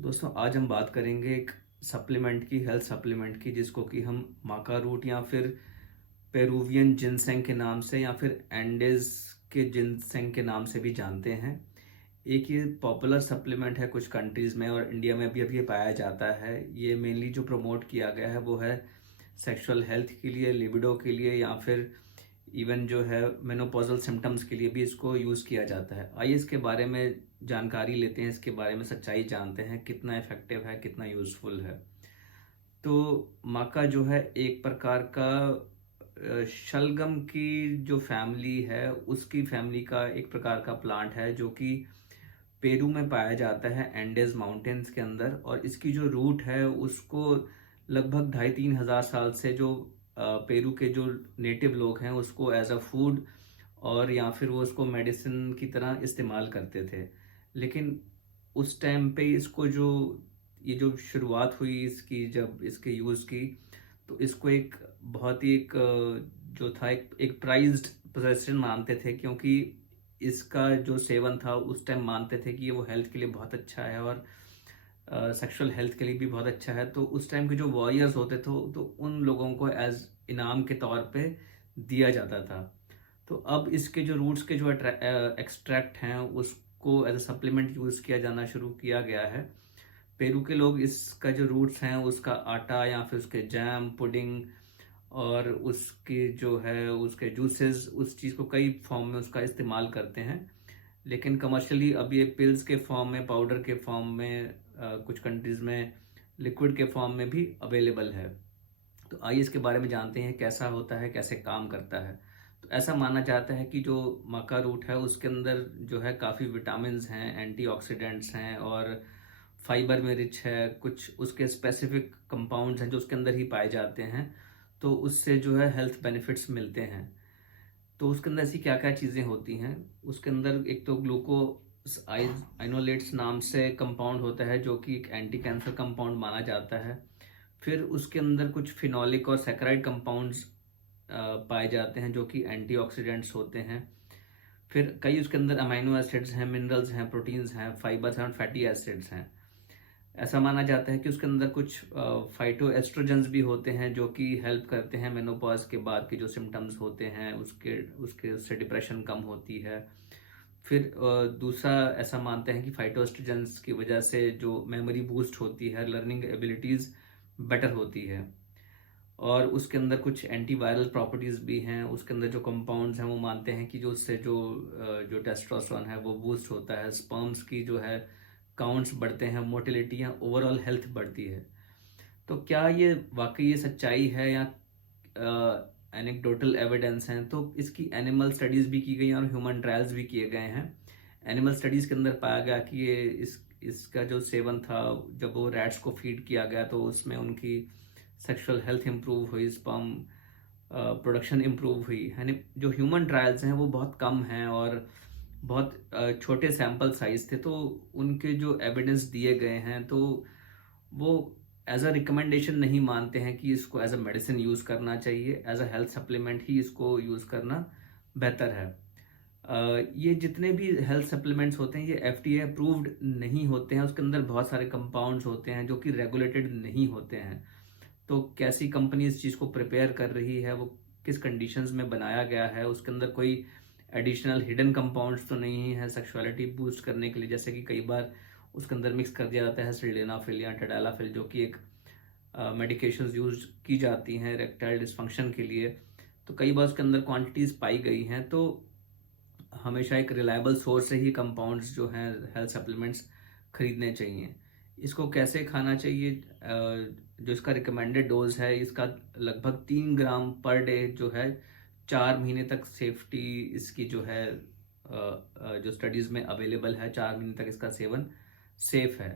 दोस्तों आज हम बात करेंगे एक सप्लीमेंट की, हेल्थ सप्लीमेंट की, जिसको कि हम माका रूट या फिर पेरुवियन जिनसेंग के नाम से या फिर एंडेज के जिनसेंग के नाम से भी जानते हैं। एक ये पॉपुलर सप्लीमेंट है कुछ कंट्रीज़ में और इंडिया में भी अब ये पाया जाता है। ये मेनली जो प्रमोट किया गया है वो है सेक्सुअल हेल्थ के लिए, लिबिडो के लिए या फिर इवन जो है मेनोपॉजल सिम्टम्स के लिए भी इसको यूज़ किया जाता है। आइए इसके बारे में जानकारी लेते हैं, इसके बारे में सच्चाई जानते हैं, कितना इफेक्टिव है, कितना यूज़फुल है। तो माका जो है एक प्रकार का शलगम की जो फैमिली है उसकी फैमिली का एक प्रकार का प्लांट है जो कि पेरू में पाया जाता है, एंडेज माउंटेन्स के अंदर। और इसकी जो रूट है उसको लगभग 2,500-3,000 साल से जो पेरू के जो नेटिव लोग हैं उसको एज अ फूड और या फिर वो उसको मेडिसिन की तरह इस्तेमाल करते थे। लेकिन उस टाइम पे इसको जो ये जो शुरुआत हुई इसकी, जब इसके यूज़ की, तो इसको एक बहुत ही जो था एक प्राइज्ड पोजेशन मानते थे, क्योंकि इसका जो सेवन था उस टाइम मानते थे कि ये वो हेल्थ के लिए बहुत अच्छा है और सेक्सुअल हेल्थ के लिए भी बहुत अच्छा है। तो उस टाइम के जो वॉरियर्स होते थे तो उन लोगों को एज इनाम के तौर पे दिया जाता था। तो अब इसके जो रूट्स के जो एक्सट्रैक्ट हैं उसको एज अ सप्लीमेंट यूज़ किया जाना शुरू किया गया है। पेरू के लोग इसका जो रूट्स हैं उसका आटा या फिर उसके जैम, पुडिंग और उसके जो है उसके जूसेस, उस चीज़ को कई फॉर्म में उसका इस्तेमाल करते हैं। लेकिन कमर्शियली अब ये पिल्स के फॉर्म में, पाउडर के फॉर्म में, कुछ कंट्रीज़ में लिक्विड के फॉर्म में भी अवेलेबल है। तो आइए इसके बारे में जानते हैं कैसा होता है, कैसे काम करता है। तो ऐसा माना जाता है कि जो मक्का रूट है उसके अंदर जो है काफ़ी विटामिन्स हैं, एंटीऑक्सीडेंट्स हैं और फाइबर में रिच है। कुछ उसके स्पेसिफिक कंपाउंड्स हैं जो उसके अंदर ही पाए जाते हैं, तो उससे जो है हेल्थ बेनिफिट्स मिलते हैं। तो उसके अंदर ऐसी क्या क्या चीज़ें होती हैं? उसके अंदर एक तो आइनोलेट्स नाम से कंपाउंड होता है जो कि एक एंटी कैंसर कंपाउंड माना जाता है। फिर उसके अंदर कुछ फिनोलिक और सैकराइड कंपाउंड्स पाए जाते हैं जो कि एंटीऑक्सीडेंट्स होते हैं। फिर कई उसके अंदर अमीनो एसिड्स हैं, मिनरल्स हैं, प्रोटीन्स हैं, फाइबर्स हैं और फैटी एसिड्स हैं। ऐसा माना जाता है कि उसके अंदर कुछ फाइटो एस्ट्रोजेंस भी होते हैं जो कि हेल्प करते हैं मेनोपॉज के बाद के जो सिम्टम्स होते हैं उसके उसके उससे डिप्रेशन कम होती है। फिर दूसरा ऐसा मानते हैं कि फाइटो एस्ट्रोजेंस की वजह से जो मेमोरी बूस्ट होती है, लर्निंग एबिलिटीज़ बेटर होती है। और उसके अंदर कुछ एंटीवायरल प्रॉपर्टीज़ भी हैं। उसके अंदर जो कंपाउंड्स हैं वो मानते हैं कि जो उससे जो टेस्टोस्टेरोन है वो बूस्ट होता है, स्पर्म्स की जो है काउंट्स बढ़ते हैं, मोटिलिटी या ओवरऑल हेल्थ बढ़ती है। तो क्या ये वाकई ये सच्चाई है या एनेक्डोटल एविडेंस हैं? तो इसकी एनिमल स्टडीज़ भी की गई हैं और ह्यूमन ट्रायल्स भी किए गए हैं। एनिमल स्टडीज़ के अंदर पाया गया कि ये इसका जो सेवन था, जब वो रैट्स को फीड किया गया तो उसमें उनकी सेक्सुअल हेल्थ इंप्रूव हुई, स्पर्म प्रोडक्शन इंप्रूव हुई। यानी जो ह्यूमन ट्रायल्स हैं वो बहुत कम हैं और बहुत छोटे सैंपल साइज थे, तो उनके जो एविडेंस दिए गए हैं तो वो एज अ रिकमेंडेशन नहीं मानते हैं कि इसको एज अ मेडिसिन यूज़ करना चाहिए। एज अ हेल्थ सप्लीमेंट ही इसको यूज़ करना बेहतर है। ये जितने भी हेल्थ सप्लीमेंट्स होते हैं ये एफडीए अप्रूव्ड नहीं होते हैं। उसके अंदर बहुत सारे कंपाउंड्स होते हैं जो कि रेगुलेटेड नहीं होते हैं। तो कैसी कंपनी इस चीज़ को प्रिपेयर कर रही है, वो किस कंडीशंस में बनाया गया है, उसके अंदर कोई एडिशनल हिडन कंपाउंड्स तो नहीं है सेक्सुअलिटी बूस्ट करने के लिए, जैसे कि कई बार उसके अंदर मिक्स कर दिया जाता है सिल्डेनाफिल या टडालाफिल, जो कि एक मेडिकेशंस यूज की जाती हैं इरेक्टाइल डिस्फंक्शन के लिए। तो कई बार उसके अंदर क्वांटिटीज़ पाई गई हैं। तो हमेशा एक रिलायबल सोर्स से ही कंपाउंड्स जो हैं हेल्थ सप्लीमेंट्स खरीदने चाहिए। इसको कैसे खाना चाहिए? जो इसका रिकमेंडेड डोज है इसका लगभग 3 ग्राम पर डे जो है 4 महीने तक सेफ्टी इसकी जो है जो स्टडीज़ में अवेलेबल है, 4 महीने तक इसका सेवन सेफ है।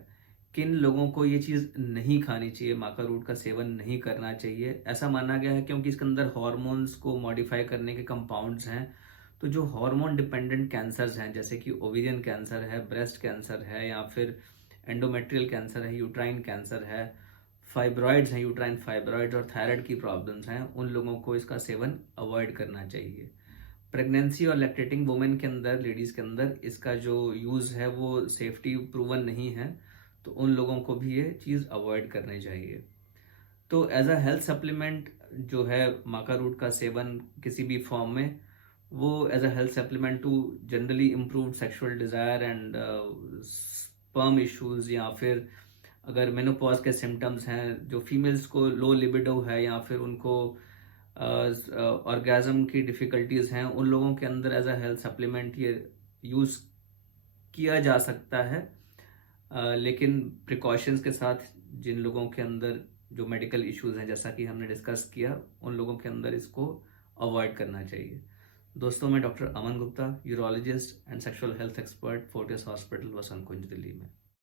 किन लोगों को ये चीज़ नहीं खानी चाहिए, माका रूट का सेवन नहीं करना चाहिए? ऐसा माना गया है क्योंकि इसके अंदर हॉर्मोन्स को मॉडिफाई करने के कंपाउंड्स हैं। तो जो हार्मोन डिपेंडेंट कैंसर्स हैं जैसे कि ओवेरियन कैंसर है, ब्रेस्ट कैंसर है या फिर एंडोमेट्रियल कैंसर है, यूट्राइन कैंसर है, फाइब्रॉइड्स हैं, यूट्राइन फाइब्रॉइड्स और थायराइड की प्रॉब्लम्स हैं, उन लोगों को इसका सेवन अवॉइड करना चाहिए। प्रेगनेंसी और लैक्टेटिंग वुमेन के अंदर, लेडीज़ के अंदर इसका जो यूज़ है वो सेफ्टी प्रूवन नहीं है। तो उन लोगों को भी ये चीज़ अवॉइड करनी चाहिए। तो एज अ हेल्थ सप्लीमेंट जो है माका रूट का सेवन किसी भी फॉर्म में, वो as a health supplement to generally improve sexual desire and sperm issues, या फिर अगर मेनोपॉज के सिम्टम्स हैं, जो फीमेल्स को लो लिबिडो है या फिर उनको ऑर्गेज़म की डिफ़िकल्टीज हैं, उन लोगों के अंदर एज अ हेल्थ सप्लीमेंट ये यूज़ किया जा सकता है। लेकिन प्रिकॉशंस के साथ, जिन लोगों के अंदर जो मेडिकल इश्यूज हैं जैसा कि हमने डिस्कस किया, उन लोगों के अंदर इसको अवॉइड करना चाहिए। दोस्तों, मैं doctor Aman Gupta, urologist and sexual health expert, Fortis hospital, Vasant Kunj, Delhi में।